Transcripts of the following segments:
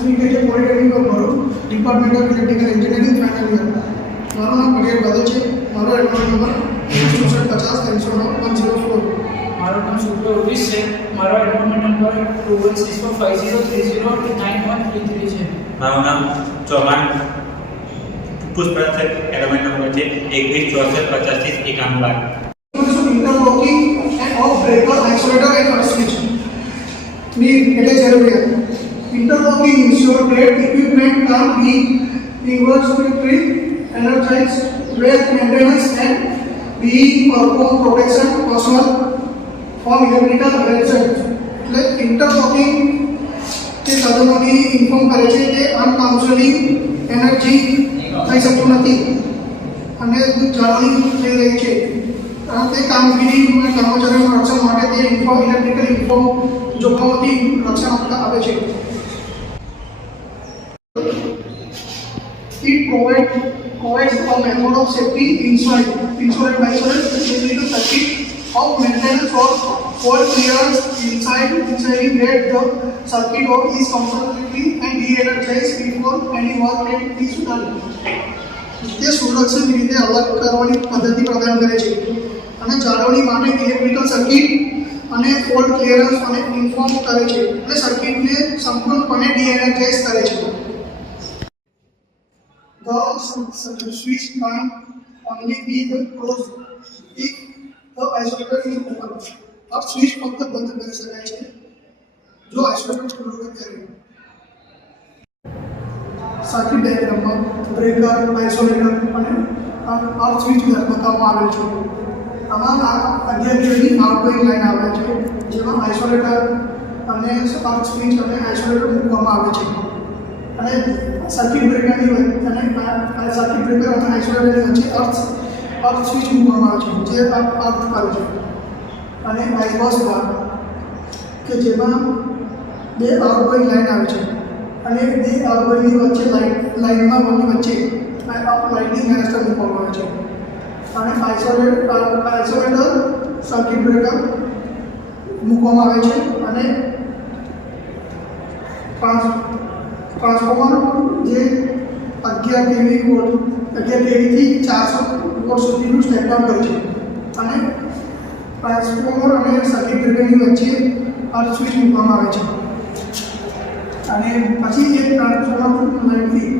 Shri KJ polytechnic of Bharuch department of electrical engineering final year. मारो नाम पटेल बदल है। मारो एडमिट नंबर 6450109104। मारो नाम शुक्ल उदिश है। मारो एडमिट नंबर 216450309133 है। मारो नाम चौहान पुष्पराज है। एडमिट नंबर है 21645031 interlocking end of breaker isolator and hot switch mean એટલે જરૂરી છે। Interlocking ensure that equipment can be reversibly energized with maintenance and being perform protection personal from electrical hazards। એટલે interlocking કે સાધનોની ઇન્ફોર્મ કરે છે કે અનકાઉન્સેલિંગ એનર્જી થઈ શકતું નથી અને જાળવણી થઈ રહી છે। તે કામગીરી અને કર્મચારીઓના રક્ષણ માટે તે ઇલેક્ટ્રિકલ ઇન્ફોર્મ જોખમોથી રક્ષણ આપે છે। It provides a method of safety inside bisolate electrical circuit of maintenance or fault clearance inside ensuring that the circuit is completely and de-energized before any work can be done। તે સુરક્ષિત રીતે અલગ કરવાની પદ્ધતિ પ્રદાન કરે છે અને જાળવણી માટે ઇલેક્ટ્રિકલ સર્કિટ અને ફોલ્ટ ક્લિયરન્સ અને ઇન્ફોર્મ કરે છે એટલે સર્કિટને સંપૂર્ણપણે ડી-એનર્જાઇઝ કરે છે। The switch can only be closed if the isolator is open। अब स्विच फक्त बंद કરી શકાય છે જો આઇસોલેટર ખુલ્લું હોય ત્યારે। સર્કિટ ડાયાગ્રામમાં બ્રેકર આઇસોલેટર અને આ સ્વિચ બતાવવામાં આવેલ છે। આમાં અધ્યયનની આઉટગોઈંગ લાઈન આવે છે જેમાં આઇસોલેટર અને સ્પાર્ક સ્વિચ અને આઇસોલેટર મૂકવામાં આવે છે અને સર્કિટ બ્રેકરની અને સર્કિટ બ્રેકર અને આઇસોલેટરની વચ્ચે અર્થ સ્વિચ મૂકવામાં આવે છે જે અર્થ કરે છે અને બાયપાસ બાર કે જેમાં બે આઉટગોઈંગ લાઈન આવે છે અને બે આઉટગોઈંગની વચ્ચે લાઈનમાં બંને વચ્ચે લાઇટિંગ એરેસ્ટર મૂકવામાં આવે છે અને આઇસોલેટર સર્કિટ બ્રેકર મૂકવામાં આવે છે અને ટ્રાન્સફોર્મર જે 11 kV થી 400 વોલ્ટ સુધીનું સ્ટેપ ડાઉન કરે છે અને ટ્રાન્સફોર્મર અને સર્કિટ બ્રેકરની વચ્ચે અર્થ સ્વિચ મૂકવામાં આવે છે અને પછી એ ટ્રાન્સફોર્મર લાઇનથી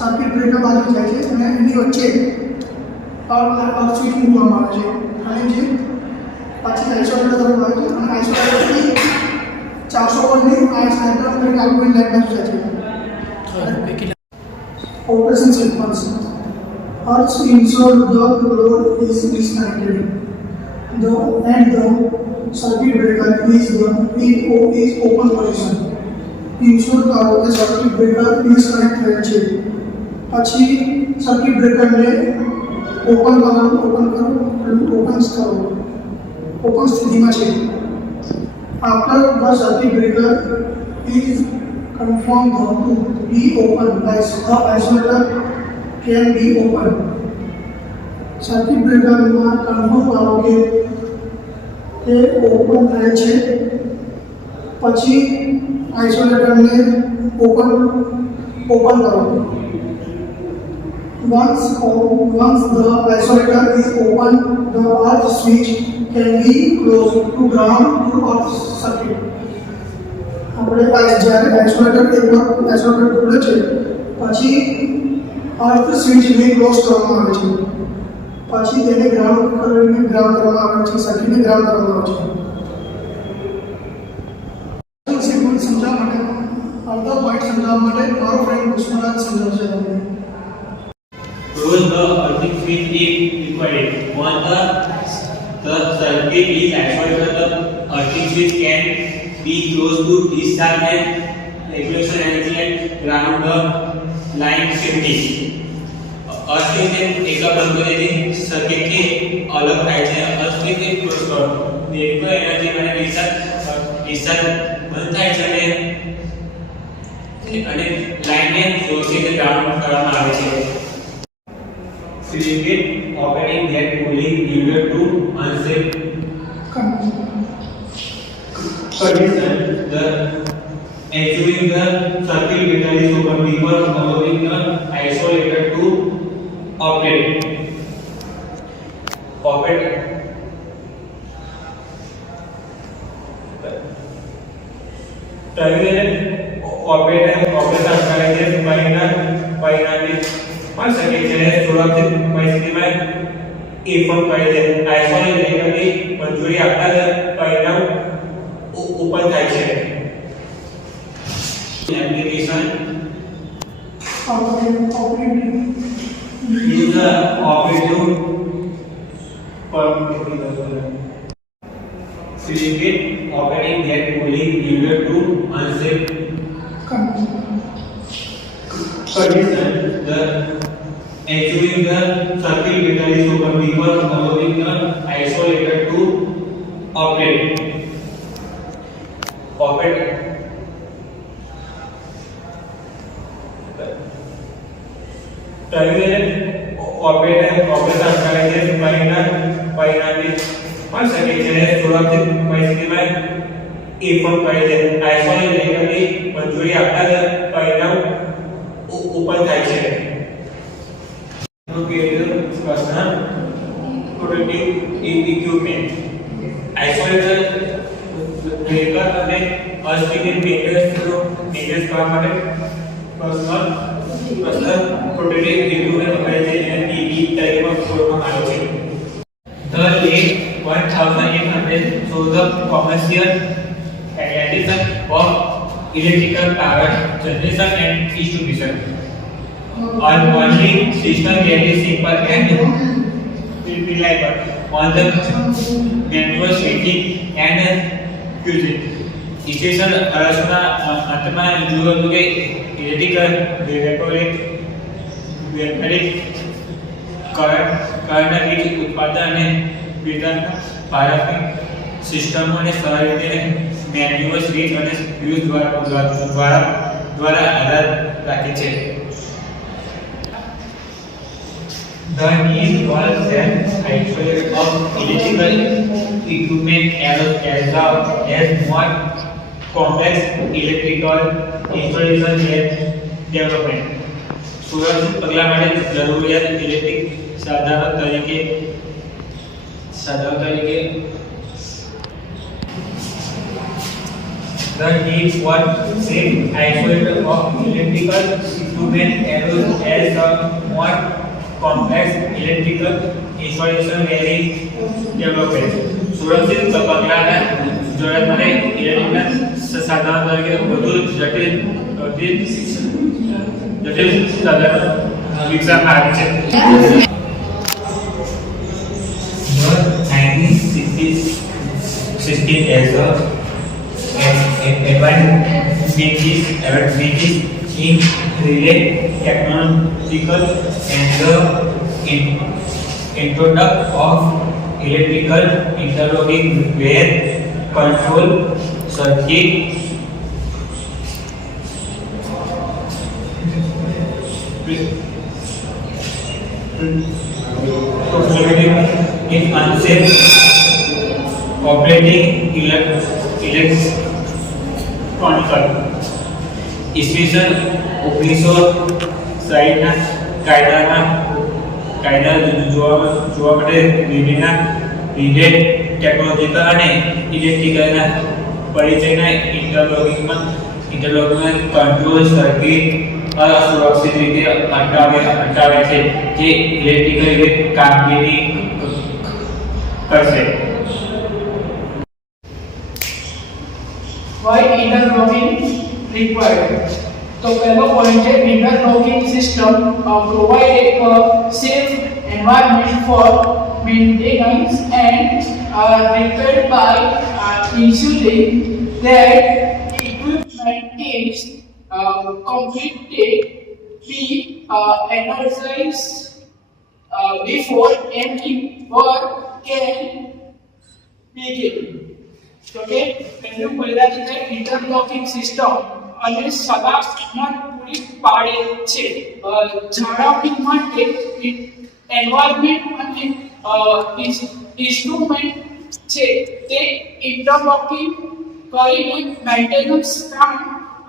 સર્કિટ બ્રેકર બાજુ જાય છે અને એની વચ્ચે અર્થ સ્વિચ મૂકવામાં આવે છે અને જે પછી આઇસોલેટર તરફ આવે છે અને આઇસોલેટરથી 400 વોલ્ટની આ સ્ટેપ ડાઉન આઉટગોઈંગ લાઇન બાજુ જાય છે। Operation sequence. Earth ensure the load is disconnected. The circuit breaker is open position. Ensure કરો કે circuit breaker disconnect થયેલ છે। પછી circuit breaker ને ઓપન સ્થિતિમાં છે। After the circuit breaker is confirmed to be open, the isolator can be open। Circuit બ્રેકરમાં confirm કરો કે તે ઓપન થાય છે પછી આઇસોલેટરને ઓપન કરો। Once the isolator is open, the earth switch can be closed to ground to earth circuit। આપણે જ્યારે આઇસોલેટર ખુલે છે પછી અર્થ સ્વિચને ક્લોઝ કરવામાં આવે છે પછી તેને ગ્રાઉન્ડ કરવામાં આવે છે સર્કિટને ગ્રાઉન્ડ કરવામાં આવે છે। સિમ્પલ સમજાવવા માટે અડધો પોઈન્ટ સમજાવવા માટે મારો ફ્રેન્ડ પુષ્પરાજ સમજાવશે તમને। Close the earthing switch if required. Once the circuit is isolated, the earthing switch can be closed to discharge and regulation energy and ground the line safety। અર્થને એકલા બંધ કરી દે સર્કિટથી અલગ થાય છે। અર્થને ક્લોઝ કરો નેટવર્ક એનર્જી માટે ડિસ્ચાર્જ બંધ થાય છે અને લાઇનને સોર્સથી ગ્રાઉન્ડ કરવામાં આવે છે। Circuit operating that cooling needed to unsafe condition. The ensuring the circuit batteries to continue allowing the isolator to operate. Terminal operation કરે છે પરિણામી પણ શકે છે સુરક્ષિત પરિસ્થિતિમાં ઇન્ફોર્મ કરે છે આઇસોલેટરની મંજૂરી આપતા પરિણામ ઉત્પન્ન થાય છે application operating use the operative certificate operating that cooling user to unsafe condition the ensuring the circuit batteries to continue allowing the isolator to operate terminal operation કરે છે પરિણામી પણ શકે છે સુરક્ષિત પરિસ્થિતિમાં ઇન્ફોર્મ કરે છે આઇસોલેટરની મંજૂરી આપતા પરિણામ ઉત્પન્ન થાય છે personal protective equipment isolator breaker અને અસ્ટિકેટ મેન્ટેનન્સ કરવા માટે personal protective equipment વપરાય છે અને PPE તરીકે ઓળખવામાં આવે છે The late 1800 saw the commercial realization of electrical power generation and distribution. Only system very simple and reliable on the manual switching and fusing. Equation અરસના અંતમાં જોયું હતું કે ઇલેક્ટ્રિકલ વેપરિક કરંટના વીજ ઉત્પાદન અને વિતરણ ભારતની સિસ્ટમોને સરળ રીતે મેન્યુઅલ સ્વિચ અને ફ્યુઝ દ્વારા આધાર રાખે છે The need for self-isolation of electrical equipment as more complex electrical installation development. સુરક્ષિત પગલાં માટે જરૂરિયાત ઇલેક્ટ્રિક સાધનો તરીકે The need for safe isolation of electrical equipment as a more complex electrical installation very development. સુરક્ષિત પગલાંના જરૂરિયાત માટે ઇલેક્ટ્રિકલ સાધનો તરીકે વધુ જટિલ સાધનો વિકસાવવામાં આવે છે. The 1960 as advantages in relay technological and the introduction of electrical interlocking where control circuit in unsafe operating electronical ઈસવીસન 1960ના કાયદા જોવા માટે વિભિન્ન રિલે ટેકનોલોજીકલ અને ઇલેક્ટ્રિકલના પરિચયના ઇન્ટરલોકિંગમાં કંટ્રોલ સર્કિટ અસુરક્ષિત રીતે અટકાવે છે જે ઇલેક્ટ્રિકલ કામગીરી કરશે. Why interlocking required? तो पहला पॉइंट है interlocking system provide a safe environment for maintenance and repaired by ensuring that equipment is completely be energized before any work can begin. Okay, પહેલું બોલ્યા છે ઇન્ટરલોકિંગ સિસ્ટમ અને સલામત પૂરી પાડે છે જાળવણી માટે એન્વાયરમેન્ટ અને ઇન્સ્ટ્રુમેન્ટ છે તે ઇન્ટરલોકિંગ કરીને મેન્ટેનન્સ કામ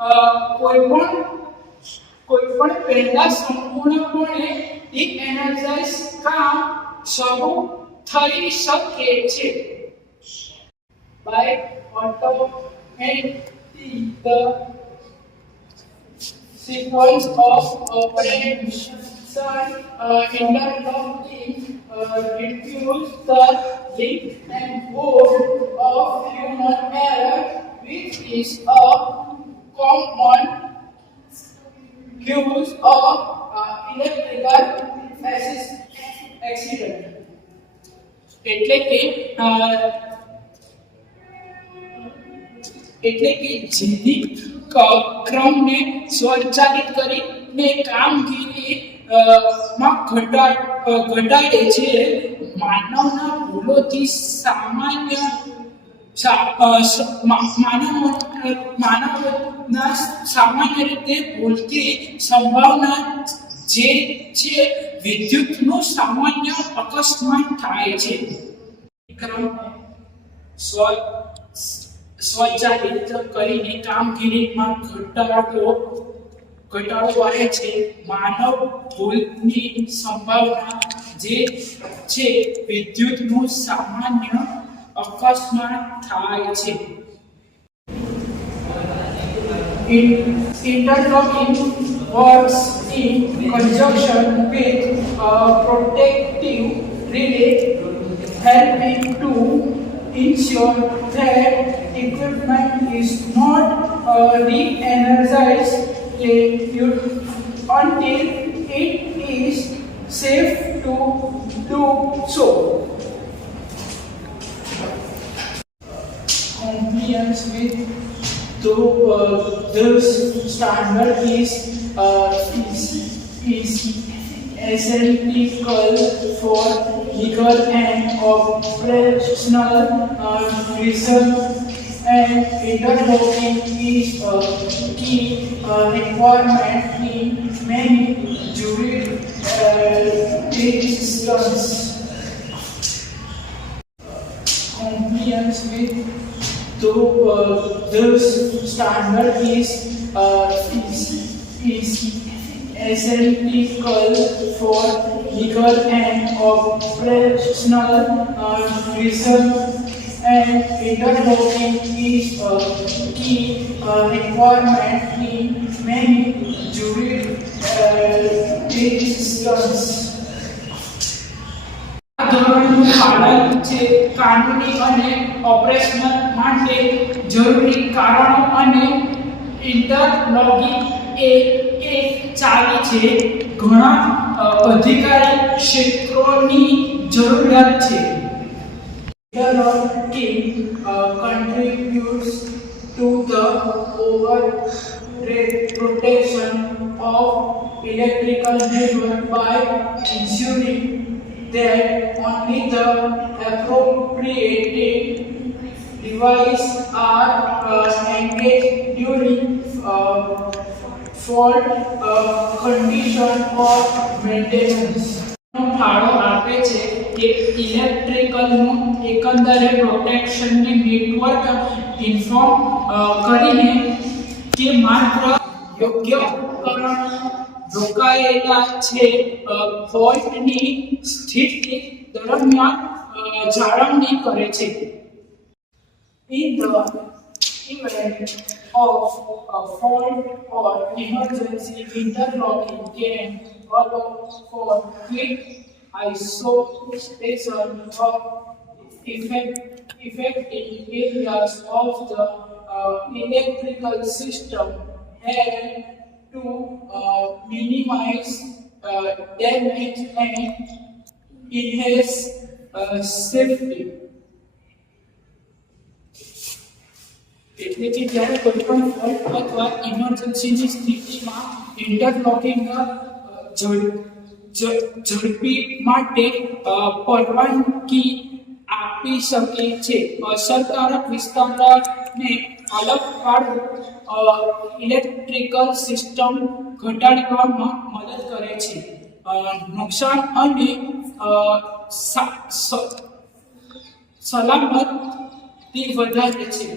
કોઈ પણ પહેલા સંપૂર્ણપણે ડીએનર્જાઇઝ કામ શરૂ થઈ શકે છે. By automating the sequence of operation, interlocking reduce the likelihood of human error, which is a common cause of electrical accident. એટલે કે જેની ક્રમને સ્વચાલિત કરીને કામગીરી માં ઘટાડે છે. માનવના ભૂલોથી માનવના સામાન્ય રીતે ભૂલથી સંભાવના જે છે વિદ્યુતનું સામાન્ય અકસ્માત થાય છે. ક્રમ સ્વચાલિત કરીને કામગીરીમાં ઘટાડો આવે છે. માનવ ભૂલની સંભાવના જે છે વિદ્યુતનું સામાન્ય અકસ્માત થાય છે. Interlocking works in conjunction with protective relay, helping to ensure that equipment is not re-energized until it is safe to do so. Compliance with this standard is essential for legal and operational reasons, and interlocking is a key requirement in many jurisdictions. Compliance with this standard is essential for legal and operational reasons, and interlocking is a key requirement in many jurisdictions. ધોરણનું પાલન છે કાનૂની અને operational માટે જરૂરી કારણો અને interlocking એ એક ચાવી છે. ઘણા અધિકારી ક્ષેત્રોની જરૂરિયાત છે. Interlocking contributes to the overall protection of electrical network by ensuring that only the appropriate devices are engaged during fault condition or maintenance. ફાળો આપે છે કે ઇલેક્ટ્રિકલનું એકંદરે પ્રોટેક્શનને નેટવર્ક ઇન્ફોર્મ કરીને કે માત્ર યોગ્ય ઉપકરણ રોકાયેલા છે ફોલ્ટની સ્થિતિ દરમિયાન જાળવણી કરે છે. In the event of a fault or emergency, interlocking can allow for quick isolation of affected areas of the electrical system and to minimize damage and enhance safety. એટલે કે જ્યારે કોઈ પણ ફોલ્ટ અથવા ઇમરજન્સીની સ્થિતિમાં ઇન્ટરલોકિંગ ઝડપી માટે પરવાનગી આપી શકે છે. અસરકારક વિસ્તારને અલગ પાડવું ઇલેક્ટ્રિકલ સિસ્ટમ ઘટાડવામાં મદદ કરે છે. નુકસાન અને સલામતી વધારે છે.